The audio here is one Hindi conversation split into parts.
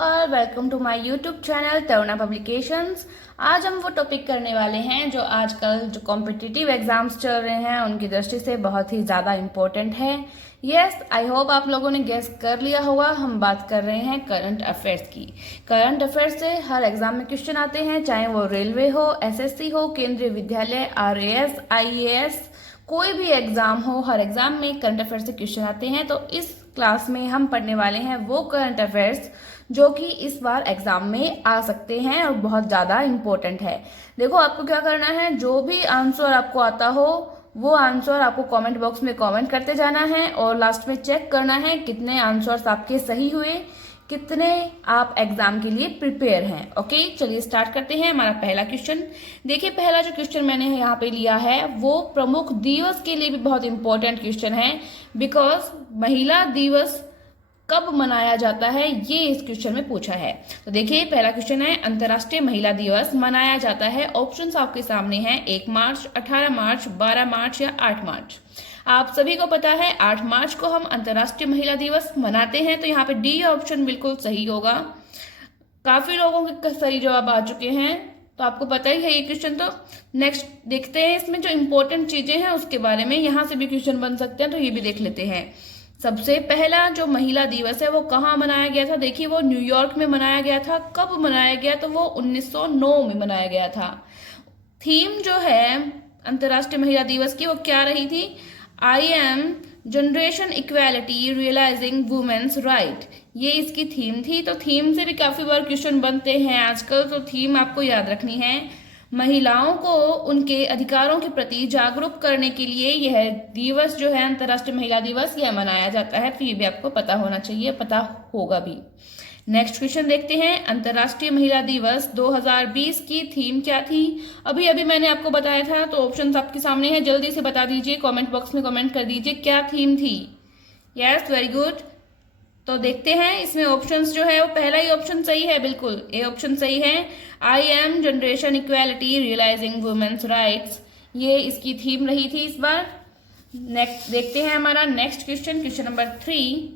All, welcome to my YouTube channel Taruna publications. आज हम वो टॉपिक करने वाले हैं जो आजकल जो कॉम्पिटिटिव एग्जाम्स चल रहे हैं उनकी दृष्टि से बहुत ही ज़्यादा इम्पोर्टेंट है। यस, आई होप आप लोगों ने गेस कर लिया होगा। हम बात कर रहे हैं करंट अफेयर्स की। करंट अफेयर्स से हर एग्जाम में क्वेश्चन आते हैं, चाहे वो रेलवे हो, एसएससी हो, केंद्रीय विद्यालय, आरएएस, आईएएस, कोई भी एग्जाम हो, हर एग्जाम में करंट अफेयर्स से क्वेश्चन आते हैं। तो इस क्लास में हम पढ़ने वाले हैं वो करंट अफेयर्स जो कि इस बार एग्जाम में आ सकते हैं और बहुत ज़्यादा इम्पोर्टेंट है। देखो, आपको क्या करना है, जो भी आंसर आपको आता हो वो आंसर आपको कमेंट बॉक्स में कमेंट करते जाना है और लास्ट में चेक करना है कितने आंसर्स आपके सही हुए, कितने आप एग्जाम के लिए प्रिपेयर हैं। ओके, चलिए स्टार्ट करते हैं। हमारा पहला क्वेश्चन देखिए, पहला जो क्वेश्चन मैंने यहाँ पे लिया है वो प्रमुख दिवस के लिए भी बहुत इंपॉर्टेंट क्वेश्चन है, बिकॉज महिला दिवस कब मनाया जाता है ये इस क्वेश्चन में पूछा है। तो देखिए, पहला क्वेश्चन है, अंतर्राष्ट्रीय महिला दिवस मनाया जाता है। ऑप्शंस आपके सामने हैं, 1 मार्च, 18 मार्च, 12 मार्च या 8 मार्च। आप सभी को पता है 8 मार्च को हम अंतर्राष्ट्रीय महिला दिवस मनाते हैं, तो यहाँ पे डी ऑप्शन बिल्कुल सही होगा। काफी लोगों के सही जवाब आ चुके हैं, तो आपको पता ही है ये क्वेश्चन। तो नेक्स्ट देखते हैं इसमें जो इंपॉर्टेंट चीजें हैं उसके बारे में, यहाँ से भी क्वेश्चन बन सकते हैं, तो ये भी देख लेते हैं। सबसे पहला जो महिला दिवस है वो कहाँ मनाया गया था? देखिए, वो न्यूयॉर्क में मनाया गया था। कब मनाया गया? तो वो 1909 में मनाया गया था। थीम जो है अंतर्राष्ट्रीय महिला दिवस की वो क्या रही थी? I am generation equality realising women's right, ये इसकी थीम थी। तो थीम से भी काफी बार क्वेश्चन बनते हैं आजकल, तो थीम आपको याद रखनी है। महिलाओं को उनके अधिकारों के प्रति जागरूक करने के लिए यह दिवस जो है अंतर्राष्ट्रीय महिला दिवस यह मनाया जाता है, तो ये भी आपको पता होना चाहिए, पता होगा भी। नेक्स्ट क्वेश्चन देखते हैं, अंतर्राष्ट्रीय महिला दिवस 2020 की थीम क्या थी? अभी अभी मैंने आपको बताया था, तो ऑप्शंस आपके सामने हैं, जल्दी से बता दीजिए, कमेंट बॉक्स में कमेंट कर दीजिए क्या थीम थी। Yes, very good. तो देखते हैं इसमें ऑप्शंस जो है वो पहला ही ऑप्शन सही है, बिल्कुल ए ऑप्शन सही है। I am generation equality realising women's rights, ये इसकी थीम रही थी इस बार। नेक्स्ट देखते हैं हमारा नेक्स्ट क्वेश्चन, क्वेश्चन नंबर 3।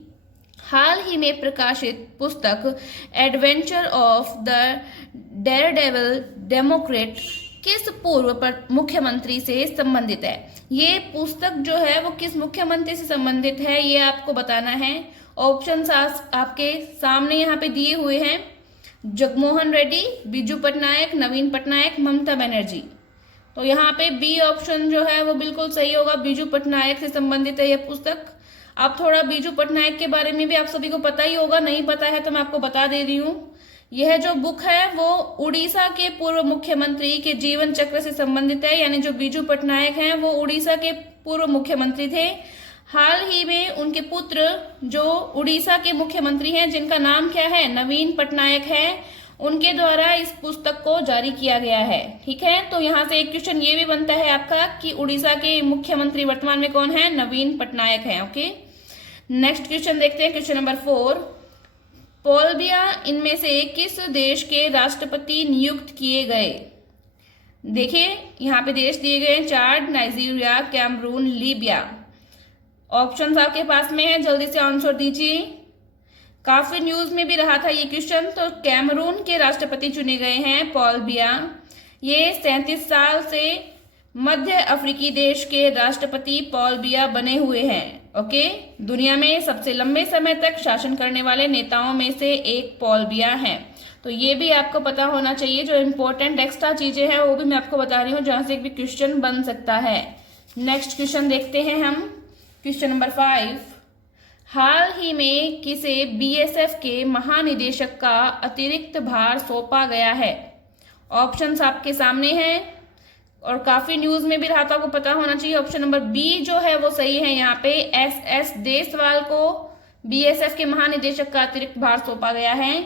हाल ही में प्रकाशित पुस्तक adventure of the Daredevil Democrat किस पूर्व मुख्यमंत्री से संबंधित है? ये पुस्तक जो है वो किस मुख्यमंत्री से संबंधित है ये आपको बताना है। ऑप्शंस आपके सामने यहाँ पे दिए हुए हैं, जगमोहन रेड्डी, बिजू पटनायक, नवीन पटनायक, ममता बनर्जी। तो यहाँ पे बी ऑप्शन जो है वो बिल्कुल सही होगा, बिजू पटनायक से संबंधित है यह पुस्तक। आप थोड़ा बिजू पटनायक के बारे में भी आप सभी को पता ही होगा, नहीं पता है तो मैं आपको बता दे रही हूँ। यह जो बुक है वो उड़ीसा के पूर्व मुख्यमंत्री के जीवन चक्र से संबंधित है, यानी जो बिजू पटनायक हैं वो उड़ीसा के पूर्व मुख्यमंत्री थे। हाल ही में उनके पुत्र जो उड़ीसा के मुख्यमंत्री हैं, जिनका नाम क्या है, नवीन पटनायक है, उनके द्वारा इस पुस्तक को जारी किया गया है। ठीक है, तो यहाँ से एक क्वेश्चन ये भी बनता है आपका कि उड़ीसा के मुख्यमंत्री वर्तमान में कौन है? नवीन पटनायक है। ओके, नेक्स्ट क्वेश्चन देखते हैं, क्वेश्चन नंबर 4। पॉल बिया इनमें से किस देश के राष्ट्रपति नियुक्त किए गए? देखिए, यहाँ पे देश दिए गए हैं, चाड, नाइजीरिया, कैमरून, लीबिया। ऑप्शंस आपके पास में है, जल्दी से आंसर दीजिए। काफी न्यूज में भी रहा था ये क्वेश्चन। तो कैमरून के राष्ट्रपति चुने गए हैं पॉल बिया। ये 37 साल से मध्य अफ्रीकी देश के राष्ट्रपति पॉल बिया बने हुए हैं। ओके, दुनिया में सबसे लंबे समय तक शासन करने वाले नेताओं में से एक पॉल बिया हैं, तो ये भी आपको पता होना चाहिए। जो इम्पोर्टेंट एक्स्ट्रा चीजें हैं वो भी मैं आपको बता रही हूँ, जहां से एक भी क्वेश्चन बन सकता है। नेक्स्ट क्वेश्चन देखते हैं हम, क्वेश्चन नंबर 5। हाल ही में किसे बीएसएफ के महानिदेशक का अतिरिक्त भार सौंपा गया है? ऑप्शंस आपके सामने हैं और काफी न्यूज में भी रहा था, आपको पता होना चाहिए। ऑप्शन नंबर बी जो है वो सही है। यहाँ पे एस देसवाल को बीएसएफ के महानिदेशक का अतिरिक्त भार सौंपा गया है।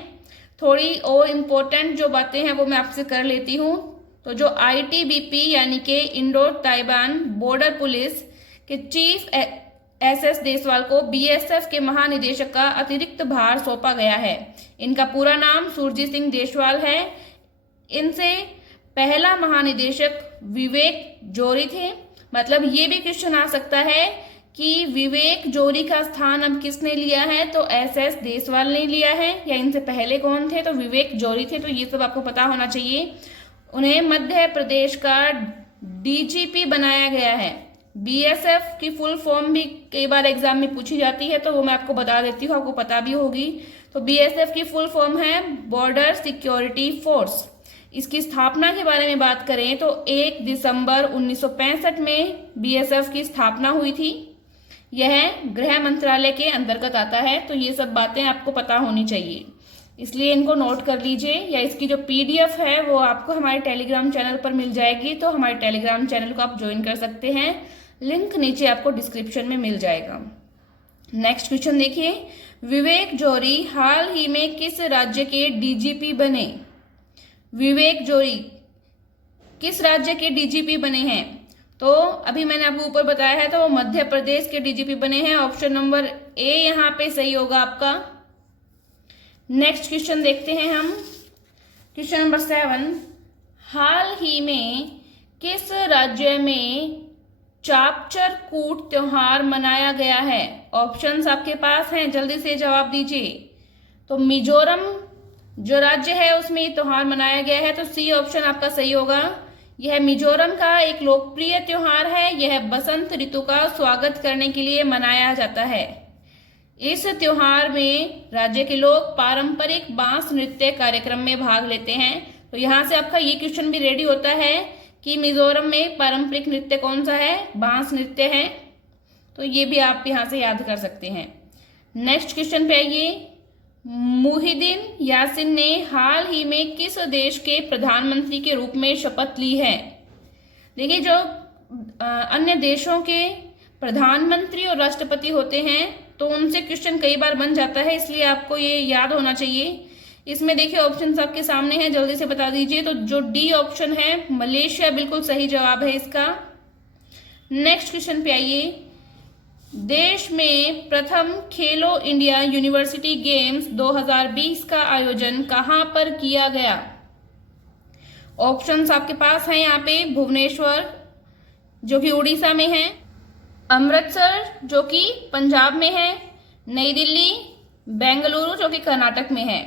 थोड़ी और इम्पोर्टेंट जो बातें हैं वो मैं आपसे कर लेती हूँ। तो जो आईटीबीपी यानी कि इंडो ताइवान बॉर्डर पुलिस के चीफ एस देसवाल को बीएसएफ के महानिदेशक का अतिरिक्त भार सौंपा गया है। इनका पूरा नाम सुरजीत सिंह देशवाल है। इनसे पहला महानिदेशक विवेक जोरी थे। मतलब ये भी क्वेश्चन आ सकता है कि विवेक जोरी का स्थान अब किसने लिया है, तो SS देसवाल ने लिया है, या इनसे पहले कौन थे, तो विवेक जोरी थे। तो ये सब आपको पता होना चाहिए। उन्हें मध्य प्रदेश का DGP बनाया गया है। BSF की फुल फॉर्म भी कई बार एग्जाम में पूछी जाती है, तो वो मैं आपको बता देती हूँ, आपको पता भी होगी। तो BSF की फुल फॉर्म है बॉर्डर सिक्योरिटी फोर्स। इसकी स्थापना के बारे में बात करें तो 1 दिसंबर 1965 में BSF की स्थापना हुई थी। यह गृह मंत्रालय के अंतर्गत आता है। तो ये सब बातें आपको पता होनी चाहिए, इसलिए इनको नोट कर लीजिए, या इसकी जो PDF है वो आपको हमारे टेलीग्राम चैनल पर मिल जाएगी। तो हमारे टेलीग्राम चैनल को आप ज्वाइन कर सकते हैं, लिंक नीचे आपको डिस्क्रिप्शन में मिल जाएगा। नेक्स्ट क्वेश्चन देखिए, विवेक जोरी हाल ही में किस राज्य के DGP बने? विवेक जोरी किस राज्य के DGP बने हैं? तो अभी मैंने आपको ऊपर बताया है, तो वो मध्य प्रदेश के DGP बने हैं। ऑप्शन नंबर A यहाँ पे सही होगा आपका। नेक्स्ट क्वेश्चन देखते हैं हम, क्वेश्चन नंबर 7, हाल ही में किस राज्य में चापचर कूट त्योहार मनाया गया है? ऑप्शंस आपके पास हैं, जल्दी से जवाब दीजिए। तो मिजोरम जो राज्य है उसमें ये त्योहार मनाया गया है, तो C ऑप्शन आपका सही होगा। यह मिजोरम का एक लोकप्रिय त्योहार है। यह बसंत ऋतु का स्वागत करने के लिए मनाया जाता है। इस त्योहार में राज्य के लोग पारंपरिक बांस नृत्य कार्यक्रम में भाग लेते हैं। तो यहाँ से आपका ये क्वेश्चन भी रेडी होता है कि मिजोरम में पारंपरिक नृत्य कौन सा है, बांस नृत्य है। तो ये भी आप यहाँ से याद कर सकते हैं। नेक्स्ट क्वेश्चन पे आइए, मुहिदीन यासिन ने हाल ही में किस देश के प्रधानमंत्री के रूप में शपथ ली है? देखिए, जो अन्य देशों के प्रधानमंत्री और राष्ट्रपति होते हैं तो उनसे क्वेश्चन कई बार बन जाता है, इसलिए आपको ये याद होना चाहिए। इसमें देखिए ऑप्शन आपके सामने हैं, जल्दी से बता दीजिए। तो जो D ऑप्शन है मलेशिया बिल्कुल सही जवाब है इसका। नेक्स्ट क्वेश्चन पे आइए, देश में प्रथम खेलो इंडिया यूनिवर्सिटी गेम्स 2020 का आयोजन कहां पर किया गया? ऑप्शंस आपके पास हैं यहाँ पे, भुवनेश्वर जो कि उड़ीसा में है, अमृतसर जो कि पंजाब में है, नई दिल्ली, बेंगलुरु जो कि कर्नाटक में है।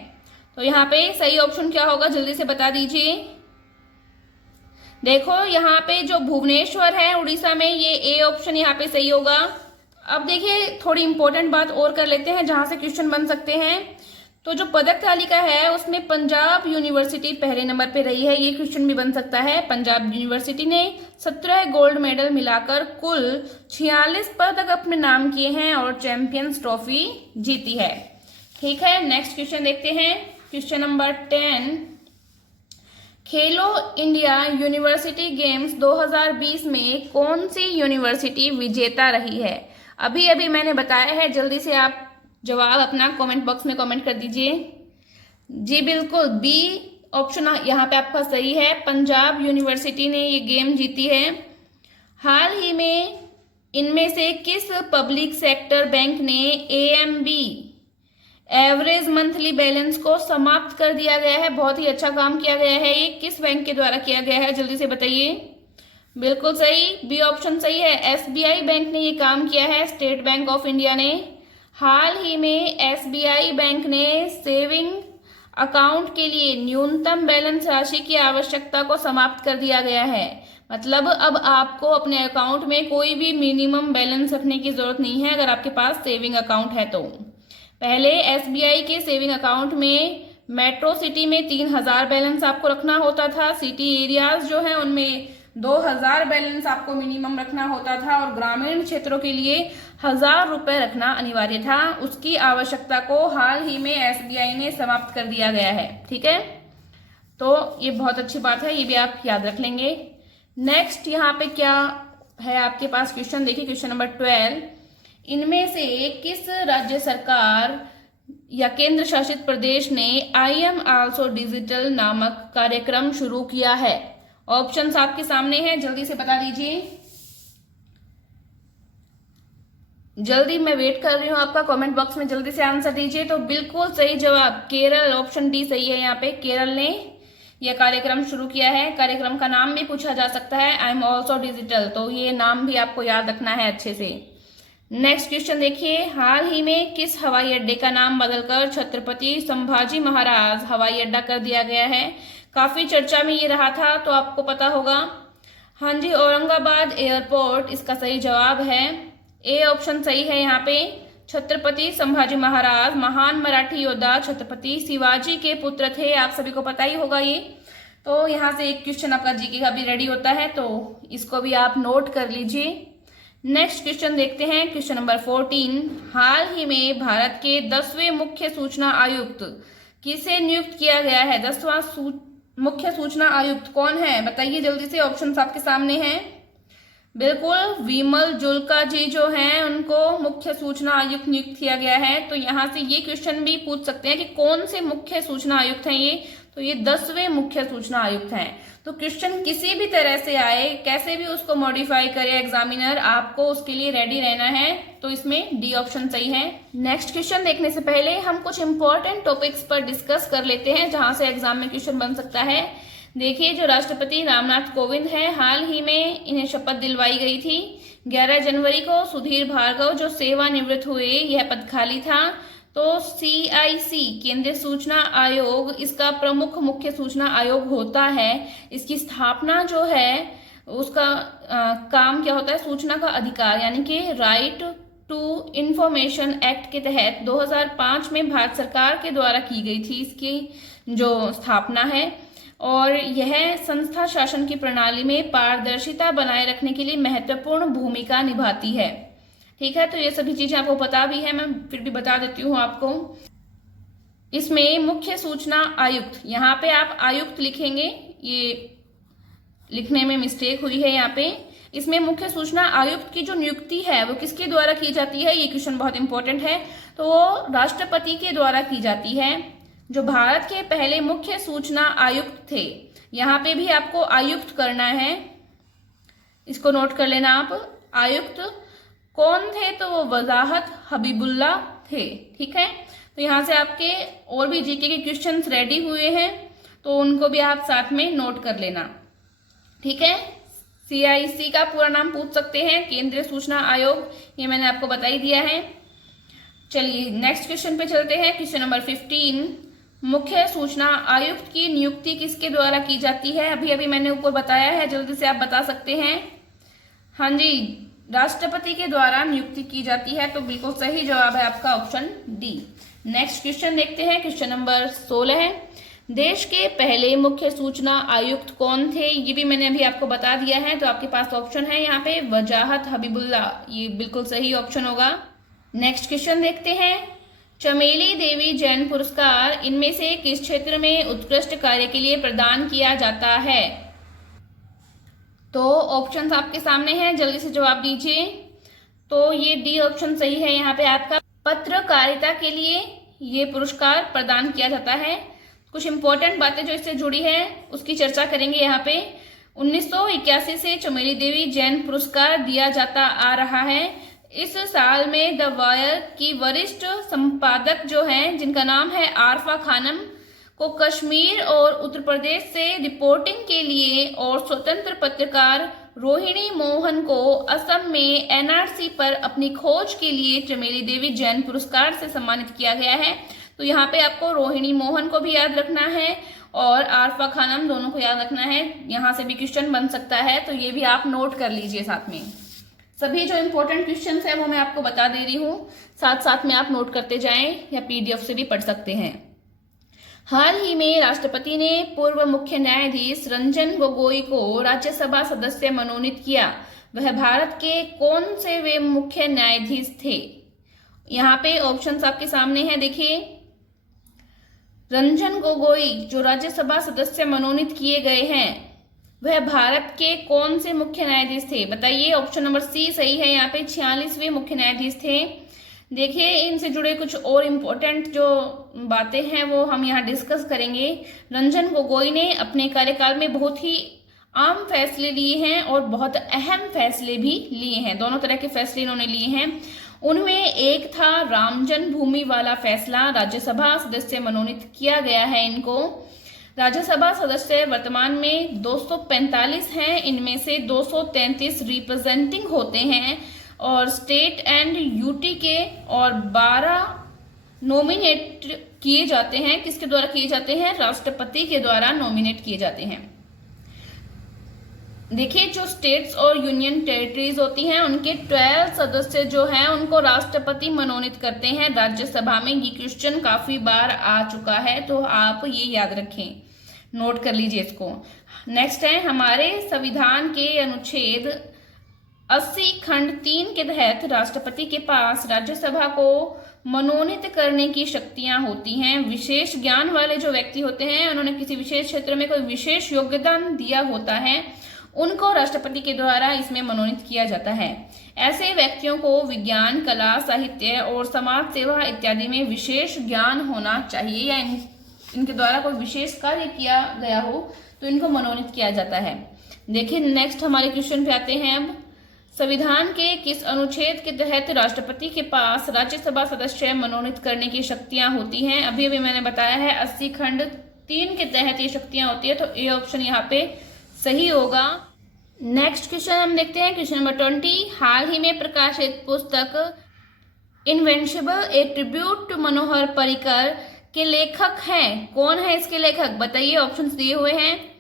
तो यहाँ पे सही ऑप्शन क्या होगा, जल्दी से बता दीजिए। देखो यहाँ पे जो भुवनेश्वर है उड़ीसा में, ये A ऑप्शन यहाँ पे सही होगा। अब देखिए थोड़ी इंपॉर्टेंट बात और कर लेते हैं जहां से क्वेश्चन बन सकते हैं। तो जो पदक तालिका है उसमें पंजाब यूनिवर्सिटी पहले नंबर पे रही है, ये क्वेश्चन भी बन सकता है। पंजाब यूनिवर्सिटी ने 17 गोल्ड मेडल मिलाकर कुल 46 पदक अपने नाम किए हैं और चैंपियंस ट्रॉफी जीती है। ठीक है, नेक्स्ट क्वेश्चन देखते हैं, क्वेश्चन नंबर 10, खेलो इंडिया यूनिवर्सिटी गेम्स 2020 में कौन सी यूनिवर्सिटी विजेता रही है? अभी अभी मैंने बताया है, जल्दी से आप जवाब अपना कमेंट बॉक्स में कमेंट कर दीजिए। जी बिल्कुल, B ऑप्शन यहाँ पे आपका सही है, पंजाब यूनिवर्सिटी ने ये गेम जीती है। हाल ही में इनमें से किस पब्लिक सेक्टर बैंक ने AMB एवरेज मंथली बैलेंस को समाप्त कर दिया गया है? बहुत ही अच्छा काम किया गया है, ये किस बैंक के द्वारा किया गया है, जल्दी से बताइए। बिल्कुल सही, B ऑप्शन सही है, SBI बैंक ने ये काम किया है, स्टेट बैंक ऑफ इंडिया ने। हाल ही में SBI बैंक ने सेविंग अकाउंट के लिए न्यूनतम बैलेंस राशि की आवश्यकता को समाप्त कर दिया गया है। मतलब अब आपको अपने अकाउंट में कोई भी मिनिमम बैलेंस रखने की जरूरत नहीं है अगर आपके पास सेविंग अकाउंट है तो। पहले SBI के सेविंग अकाउंट में मेट्रो सिटी में 3000 बैलेंस आपको रखना होता था, सिटी एरियाज जो है उनमें 2000 बैलेंस आपको मिनिमम रखना होता था, और ग्रामीण क्षेत्रों के लिए 1000 रुपए रखना अनिवार्य था। उसकी आवश्यकता को हाल ही में SBI ने समाप्त कर दिया गया है। ठीक है, तो ये बहुत अच्छी बात है, ये भी आप याद रख लेंगे। नेक्स्ट यहाँ पे क्या है आपके पास क्वेश्चन, देखिए क्वेश्चन नंबर 12, इनमें से किस राज्य सरकार या केंद्र शासित प्रदेश ने I am also डिजिटल नामक कार्यक्रम शुरू किया है? ऑप्शंस आपके सामने हैं, जल्दी से बता दीजिए। जल्दी, मैं वेट कर रही हूं आपका, कमेंट बॉक्स में जल्दी से आंसर दीजिए। तो बिल्कुल सही जवाब केरल, ऑप्शन D सही है। यहाँ पे केरल ने यह कार्यक्रम शुरू किया है। कार्यक्रम का नाम भी पूछा जा सकता है, आई एम ऑल्सो डिजिटल, तो ये नाम भी आपको याद रखना है अच्छे से। नेक्स्ट क्वेश्चन देखिए, हाल ही में किस हवाई अड्डे का नाम बदलकर छत्रपति संभाजी महाराज हवाई अड्डा कर दिया गया है? काफी चर्चा में ये रहा था, तो आपको पता होगा। हाँ जी, औरंगाबाद एयरपोर्ट इसका सही जवाब है। ए ऑप्शन सही है यहाँ पे। छत्रपति संभाजी महाराज महान मराठी योद्धा छत्रपति शिवाजी के पुत्र थे, आप सभी को पता ही होगा ये। तो यहाँ से एक क्वेश्चन आपका जीके का भी रेडी होता है, तो इसको भी आप नोट कर लीजिए। नेक्स्ट क्वेश्चन देखते हैं, क्वेश्चन नंबर 14। हाल ही में भारत के 10वें मुख्य सूचना आयुक्त किसे नियुक्त किया गया है? 10वां मुख्य सूचना आयुक्त कौन है? बताइए जल्दी से, ऑप्शंस आपके सामने हैं। बिल्कुल, विमल जुल्का जी जो हैं उनको मुख्य सूचना आयुक्त नियुक्त किया गया है। तो यहाँ से ये क्वेश्चन भी पूछ सकते हैं कि कौन से मुख्य सूचना आयुक्त हैं ये? तो ये 10वें मुख्य सूचना आयुक्त हैं। तो क्वेश्चन किसी भी तरह से आए, कैसे भी उसको मॉडिफाई करे एग्जामिनर, आपको उसके लिए रेडी रहना है। तो इसमें डी ऑप्शन सही है। नेक्स्ट क्वेश्चन देखने से पहले हम कुछ इंपॉर्टेंट टॉपिक्स पर डिस्कस कर लेते हैं जहां से एग्जाम में क्वेश्चन बन सकता है। देखिए, जो राष्ट्रपति रामनाथ कोविंद है, हाल ही में इन्हें शपथ दिलवाई गई थी। 11 जनवरी को सुधीर भार्गव जो सेवानिवृत्त हुए, यह पद खाली था। तो CIC केंद्रीय सूचना आयोग इसका प्रमुख मुख्य सूचना आयोग होता है। इसकी स्थापना जो है उसका काम क्या होता है? सूचना का अधिकार यानी कि राइट टू इंफॉर्मेशन एक्ट के तहत 2005 में भारत सरकार के द्वारा की गई थी इसकी जो स्थापना है। और यह संस्था शासन की प्रणाली में पारदर्शिता बनाए रखने के लिए महत्वपूर्ण भूमिका निभाती है। ठीक है, तो ये सभी चीजें आपको पता भी है, मैं फिर भी बता देती हूँ आपको। इसमें मुख्य सूचना आयुक्त, यहाँ पे आप आयुक्त लिखेंगे, ये लिखने में मिस्टेक हुई है यहाँ पे। इसमें मुख्य सूचना आयुक्त की जो नियुक्ति है वो किसके द्वारा की जाती है? ये क्वेश्चन बहुत इंपॉर्टेंट है। तो वो राष्ट्रपति के द्वारा की जाती है, जो भारत के पहले मुख्य सूचना आयुक्त थे। यहाँ पे भी आपको आयुक्त करना है, इसको नोट कर लेना आप। आयुक्त कौन थे? तो वो वजाहत हबीबुल्ला थे। ठीक है, तो यहाँ से आपके और भी जीके के क्वेश्चंस रेडी हुए हैं, तो उनको भी आप साथ में नोट कर लेना। ठीक है, CIC का पूरा नाम पूछ सकते हैं, केंद्रीय सूचना आयोग, ये मैंने आपको बता ही दिया है। चलिए नेक्स्ट क्वेश्चन पे चलते हैं। क्वेश्चन नंबर 15, मुख्य सूचना आयुक्त की नियुक्ति किसके द्वारा की जाती है? अभी अभी मैंने ऊपर बताया है, जल्दी से आप बता सकते हैं। हाँ जी, राष्ट्रपति के द्वारा नियुक्ति की जाती है। तो बिल्कुल सही जवाब है आपका ऑप्शन डी। नेक्स्ट क्वेश्चन देखते हैं, क्वेश्चन नंबर 16 है। देश के पहले मुख्य सूचना आयुक्त कौन थे? ये भी मैंने अभी आपको बता दिया है। तो आपके पास ऑप्शन है यहाँ पे वजाहत हबीबुल्ला, ये बिल्कुल सही ऑप्शन होगा। नेक्स्ट क्वेश्चन देखते हैं, चमेली देवी जैन पुरस्कार इनमें से किस क्षेत्र में उत्कृष्ट कार्य के लिए प्रदान किया जाता है? तो ऑप्शंस आपके सामने हैं, जल्दी से जवाब दीजिए। तो ये डी ऑप्शन सही है। यहाँ पे आपका पत्रकारिता के लिए ये पुरस्कार प्रदान किया जाता है। कुछ इंपॉर्टेंट बातें जो इससे जुड़ी है उसकी चर्चा करेंगे यहाँ पे। 1981 से चमेली देवी जैन पुरस्कार दिया जाता आ रहा है। इस साल में द वायर की वरिष्ठ संपादक जो हैं, जिनका नाम है आरफा खानम, को कश्मीर और उत्तर प्रदेश से रिपोर्टिंग के लिए और स्वतंत्र पत्रकार रोहिणी मोहन को असम में NRC पर अपनी खोज के लिए चमेली देवी जैन पुरस्कार से सम्मानित किया गया है। तो यहाँ पे आपको रोहिणी मोहन को भी याद रखना है और आरफा खानम, दोनों को याद रखना है। यहाँ से भी क्वेश्चन बन सकता है, तो ये भी आप नोट कर लीजिए साथ में। सभी जो इंपॉर्टेंट क्वेश्चन है वो मैं आपको बता दे रही हूँ, साथ साथ में आप नोट करते जाएं या PDF से भी पढ़ सकते हैं। हाल ही में राष्ट्रपति ने पूर्व मुख्य न्यायाधीश रंजन गोगोई को राज्यसभा सदस्य मनोनीत किया। वह भारत के कौन से वे मुख्य न्यायाधीश थे? यहाँ पे ऑप्शंस आपके सामने हैं, देखिए। रंजन गोगोई जो राज्यसभा सदस्य मनोनीत किए गए हैं, वह भारत के कौन से मुख्य न्यायाधीश थे? बताइए। ऑप्शन नंबर सी सही है। यहाँ पे 46वें मुख्य न्यायाधीश थे। देखिए, इनसे जुड़े कुछ और इम्पोर्टेंट जो बातें हैं वो हम यहाँ डिस्कस करेंगे। रंजन गोगोई ने अपने कार्यकाल में बहुत ही आम फैसले लिए हैं और बहुत अहम फैसले भी लिए हैं। दोनों तरह के फैसले इन्होंने लिए हैं। उनमें एक था राम जन्मभूमि वाला फैसला, राज्यसभा सदस्य मनोनीत किया गया है इनको। राज्यसभा सदस्य वर्तमान में 245 हैं, इनमें से 233 रिप्रेजेंटिंग होते हैं और स्टेट एंड यूटी के, और 12 नॉमिनेट किए जाते हैं। किसके द्वारा किए जाते हैं? राष्ट्रपति के द्वारा नॉमिनेट किए जाते हैं। देखिए, जो स्टेट्स और यूनियन टेरिटरीज होती हैं उनके 12 सदस्य जो हैं उनको राष्ट्रपति मनोनीत करते हैं राज्यसभा में। ये क्वेश्चन काफी बार आ चुका है, तो आप ये याद रखें, नोट कर लीजिए इसको। नेक्स्ट है, हमारे संविधान के अनुच्छेद 80 खंड 3 के तहत राष्ट्रपति के पास राज्यसभा को मनोनीत करने की शक्तियां होती हैं। विशेष ज्ञान वाले जो व्यक्ति होते हैं, उन्होंने किसी विशेष क्षेत्र में कोई विशेष योगदान दिया होता है, उनको राष्ट्रपति के द्वारा इसमें मनोनीत किया जाता है। ऐसे व्यक्तियों को विज्ञान, कला, साहित्य और समाज सेवा इत्यादि में विशेष ज्ञान होना चाहिए, या इनके द्वारा कोई विशेष कार्य किया गया हो तो इनको मनोनीत किया जाता है। देखिए, नेक्स्ट हमारे क्वेश्चन पे आते हैं। अब संविधान के किस अनुच्छेद के तहत राष्ट्रपति के पास राज्यसभा सदस्य मनोनीत करने की शक्तियां होती हैं? अभी अभी मैंने बताया है 80 खंड 3 के तहत ये शक्तियां होती है, तो ए ऑप्शन यहाँ पे सही होगा। नेक्स्ट क्वेश्चन हम देखते हैं, क्वेश्चन नंबर 20। हाल ही में प्रकाशित पुस्तक invincible A tribute to Manohar Parrikar के लेखक हैं। कौन है इसके लेखक? बताइए, ऑप्शंस दिए हुए हैं।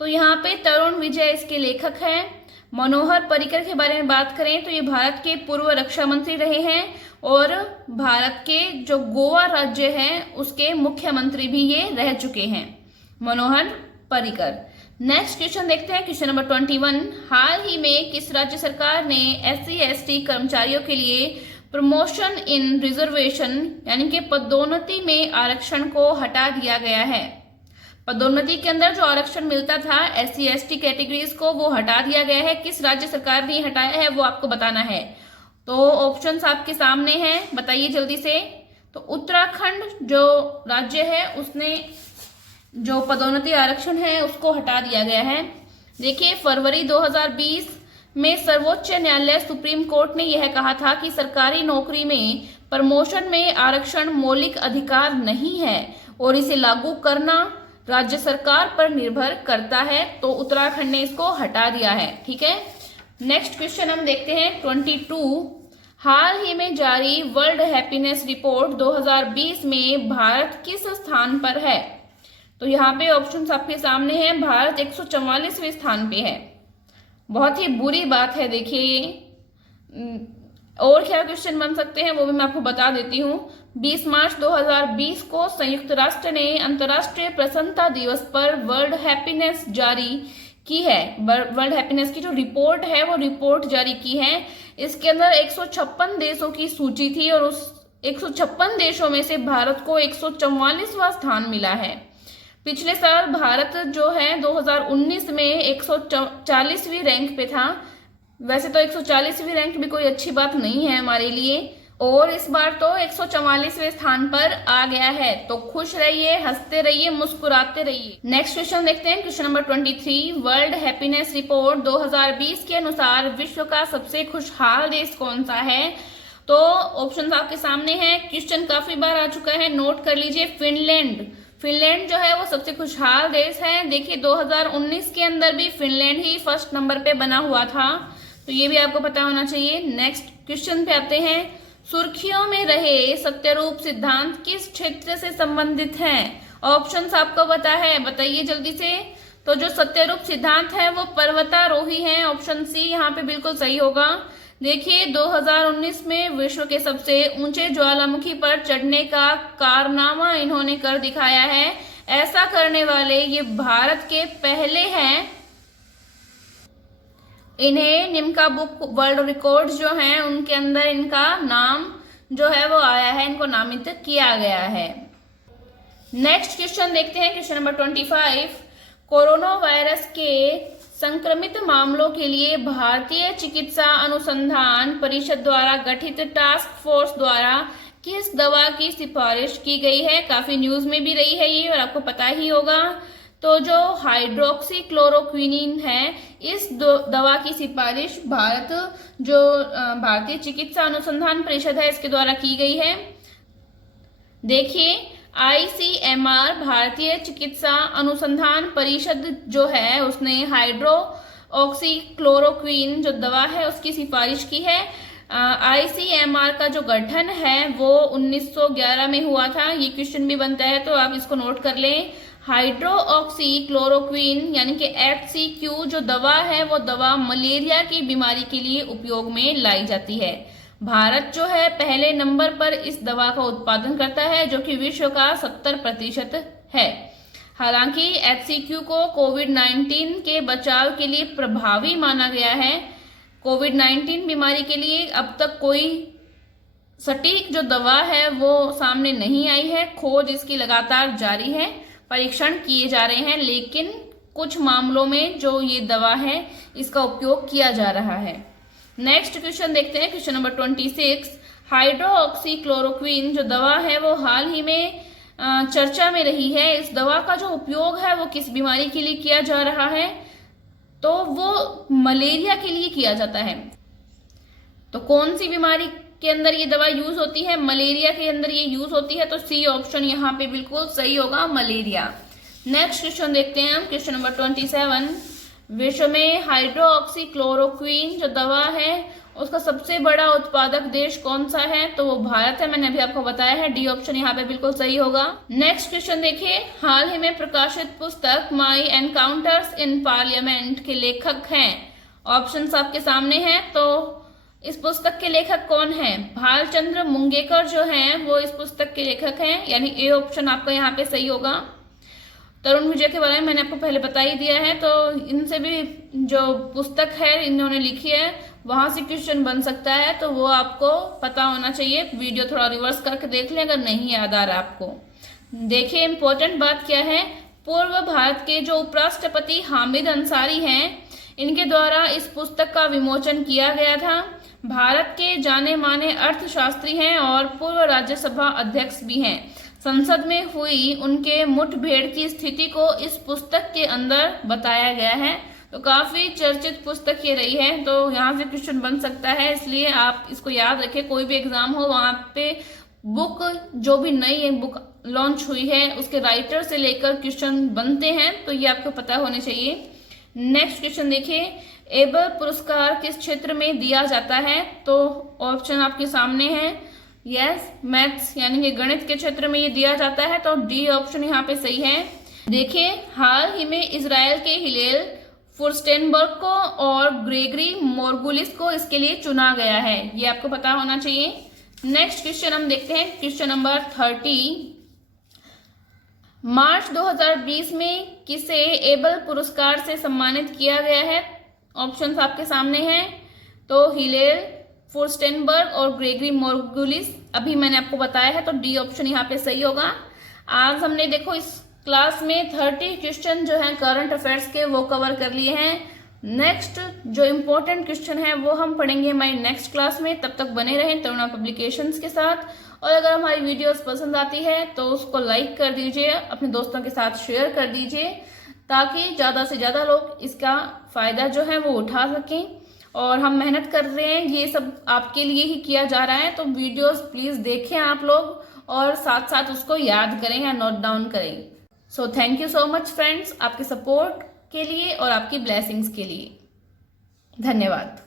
तो यहाँ पे तरुण विजय इसके लेखक हैं। मनोहर पर्रिकर के बारे में बात करें तो ये भारत के पूर्व रक्षा मंत्री रहे हैं, और भारत के जो गोवा राज्य है उसके मुख्यमंत्री भी ये रह चुके हैं, मनोहर पर्रिकर। नेक्स्ट क्वेश्चन देखते हैं, क्वेश्चन नंबर 21। हाल ही में किस राज्य सरकार ने SC/ST कर्मचारियों के लिए प्रमोशन इन रिजर्वेशन यानी कि पदोन्नति में आरक्षण को हटा दिया गया है? पदोन्नति के अंदर जो आरक्षण मिलता था SC/ST कैटेगरीज को, वो हटा दिया गया है। किस राज्य सरकार ने हटाया है वो आपको बताना है। तो ऑप्शंस आपके सामने हैं, बताइए जल्दी से। तो उत्तराखंड जो राज्य है उसने जो पदोन्नति आरक्षण है उसको हटा दिया गया है। देखिए, फरवरी 2020 में सर्वोच्च न्यायालय सुप्रीम कोर्ट ने यह कहा था कि सरकारी नौकरी में प्रमोशन में आरक्षण मौलिक अधिकार नहीं है और इसे लागू करना राज्य सरकार पर निर्भर करता है। तो उत्तराखंड ने इसको हटा दिया है। ठीक है, नेक्स्ट क्वेश्चन हम देखते हैं 22। हाल ही में जारी वर्ल्ड हैप्पीनेस रिपोर्ट 2020 में भारत किस स्थान पर है? तो यहाँ पे ऑप्शंस आपके सामने हैं। भारत 144वें स्थान पे है। बहुत ही बुरी बात है। देखिए ये और क्या क्वेश्चन बन सकते हैं वो भी मैं आपको बता देती हूँ। 20 मार्च 2020 को संयुक्त राष्ट्र ने अंतर्राष्ट्रीय प्रसन्नता दिवस पर वर्ल्ड हैप्पीनेस जारी की है। वर्ल्ड हैप्पीनेस की जो रिपोर्ट है वो रिपोर्ट जारी की है। इसके अंदर 156 देशों की सूची थी और उस 156 देशों में से भारत को 144वां स्थान मिला है। पिछले साल भारत जो है 2019 में 140वीं रैंक पे था। वैसे तो 140वीं रैंक भी कोई अच्छी बात नहीं है हमारे लिए, और इस बार तो 144वें स्थान पर आ गया है। तो खुश रहिए, हंसते रहिए, मुस्कुराते रहिए। नेक्स्ट क्वेश्चन देखते हैं, question number 23। World happiness report 2020 के अनुसार विश्व का सबसे खुशहाल देश कौन सा है? तो ऑप्शन आपके सामने है। क्वेश्चन काफी बार आ चुका है, नोट कर लीजिए। फिनलैंड। फिनलैंड जो है वो सबसे खुशहाल देश है। देखिए 2019 के अंदर भी फिनलैंड ही फर्स्ट नंबर पे बना हुआ था, तो ये भी आपको पता होना चाहिए। नेक्स्ट क्वेश्चन पे आते हैं। सुर्खियों में रहे सत्यरूप सिद्धांत किस क्षेत्र से संबंधित है? ऑप्शंस आपको पता है, बताइए जल्दी से। तो जो सत्यरूप सिद्धांत है वो पर्वतारोही है। ऑप्शन सी यहाँ पे बिल्कुल सही होगा। देखिए 2019 में विश्व के सबसे ऊंचे ज्वालामुखी पर चढ़ने का कारनामा इन्होंने कर दिखाया है। ऐसा करने वाले ये भारत के पहले हैं। इन्हें निम्का बुक वर्ल्ड रिकॉर्ड्स जो हैं उनके अंदर इनका नाम जो है वो आया है, इनको नामित किया गया है। नेक्स्ट क्वेश्चन देखते हैं, क्वेश्चन नंबर 25। कोरोना वायरस के संक्रमित मामलों के लिए भारतीय चिकित्सा अनुसंधान परिषद द्वारा गठित टास्क फोर्स द्वारा किस दवा की सिफारिश की गई है? काफी न्यूज में भी रही है ये और आपको पता ही होगा। तो जो हाइड्रोक्सीक्लोरोक्विनीन है, इस दवा की सिफारिश भारतीय चिकित्सा अनुसंधान परिषद है इसके द्वारा की गई है। देखिए ICMR भारतीय चिकित्सा अनुसंधान परिषद जो है उसने हाइड्रोक्सीक्लोरोक्विन जो दवा है उसकी सिफारिश की है। ICMR का जो गठन है वो 1911 में हुआ था। ये क्वेश्चन भी बनता है तो आप इसको नोट कर लें। हाइड्रोक्सी क्लोरोक्विन यानी कि HCQ जो दवा है वो दवा मलेरिया की बीमारी के लिए उपयोग में लाई जाती है। भारत जो है पहले नंबर पर इस दवा का उत्पादन करता है जो कि विश्व का 70% है। हालांकि HCQ को कोविड-19 के बचाव के लिए प्रभावी माना गया है। कोविड-19 बीमारी के लिए अब तक कोई सटीक जो दवा है वो सामने नहीं आई है। खोज इसकी लगातार जारी है, परीक्षण किए जा रहे हैं, लेकिन कुछ मामलों में जो ये दवा है इसका उपयोग किया जा रहा है। नेक्स्ट क्वेश्चन देखते हैं, क्वेश्चन नंबर 26। हाइड्रोक्सी क्लोरोक्विन जो दवा है वो हाल ही में चर्चा में रही है। इस दवा का जो उपयोग है वो किस बीमारी के लिए किया जा रहा है? तो वो मलेरिया के लिए किया जाता है। तो कौन सी बीमारी के अंदर ये दवा यूज होती है? मलेरिया के अंदर ये यूज होती है। तो सी ऑप्शन यहाँ पे बिल्कुल सही होगा, मलेरिया। नेक्स्ट क्वेश्चन देखते हैं हम, क्वेश्चन नंबर 27। विश्व में हाइड्रोक्सी क्लोरोक्विन जो दवा है उसका सबसे बड़ा उत्पादक देश कौन सा है? तो वो भारत है, मैंने अभी आपको बताया है। डी ऑप्शन यहाँ पे बिल्कुल सही होगा। नेक्स्ट क्वेश्चन देखिए, हाल ही में प्रकाशित पुस्तक माई एनकाउंटर्स इन पार्लियामेंट के लेखक हैं। ऑप्शंस आपके सामने हैं। तो इस पुस्तक के लेखक कौन है? भालचंद्र मुंगेकर जो हैं वो इस पुस्तक के लेखक हैं, यानी ए ऑप्शन आपका यहाँ पे सही होगा। तरुण विजय के बारे में मैंने आपको पहले बता ही दिया है। तो इनसे भी जो पुस्तक है इन्होंने लिखी है वहां से क्वेश्चन बन सकता है, तो वो आपको पता होना चाहिए। वीडियो थोड़ा रिवर्स करके देख लें अगर नहीं याद आ रहा आपको। देखिए इम्पोर्टेंट बात क्या है, पूर्व भारत के जो उपराष्ट्रपति हामिद अंसारी हैं इनके द्वारा इस पुस्तक का विमोचन किया गया था। भारत के जाने माने अर्थशास्त्री हैं और पूर्व राज्यसभा अध्यक्ष भी हैं। संसद में हुई उनके मुठभेड़ की स्थिति को इस पुस्तक के अंदर बताया गया है। तो काफी चर्चित पुस्तक ये रही है, तो यहाँ से क्वेश्चन बन सकता है, इसलिए आप इसको याद रखें। कोई भी एग्जाम हो वहां पे बुक जो भी नई बुक लॉन्च हुई है उसके राइटर से लेकर क्वेश्चन बनते हैं, तो ये आपको पता होने चाहिए। नेक्स्ट क्वेश्चन देखिए, एबल पुरस्कार किस क्षेत्र में दिया जाता है? तो ऑप्शन आपके सामने है। यस, मैथ्स यानी कि गणित के क्षेत्र में ये दिया जाता है। तो डी ऑप्शन यहाँ पे सही है। देखिए हाल ही में इजराइल के हिलेल फुर्स्टेनबर्ग को और ग्रेगरी मोरगुलिस को इसके लिए चुना गया है, ये आपको पता होना चाहिए। नेक्स्ट क्वेश्चन हम देखते हैं, क्वेश्चन नंबर 30। मार्च 2020 में किसे एबल पुरस्कार से सम्मानित किया गया है? ऑप्शंस आपके सामने हैं। तो हिलेल फुर्स्टेनबर्ग और ग्रेगरी मोरगुलिस अभी मैंने आपको बताया है, तो डी ऑप्शन यहाँ पे सही होगा। आज हमने देखो इस क्लास में 30 क्वेश्चन जो हैं करंट अफेयर्स के वो कवर कर लिए हैं। नेक्स्ट जो इम्पोर्टेंट क्वेश्चन है वो हम पढ़ेंगे हमारी नेक्स्ट क्लास में। तब तक बने रहें तरुणा पब्लिकेशंस के साथ। और अगर हमारी वीडियोस पसंद आती है तो उसको लाइक कर दीजिए, अपने दोस्तों के साथ शेयर कर दीजिए, ताकि ज़्यादा से ज़्यादा लोग इसका फ़ायदा जो है वो उठा सकें। और हम मेहनत कर रहे हैं, ये सब आपके लिए ही किया जा रहा है। तो वीडियोस प्लीज़ देखें आप लोग और साथ साथ उसको याद करें या नोट डाउन करें। So thank you so much friends, आपके सपोर्ट के लिए और आपकी ब्लेसिंग्स के लिए धन्यवाद।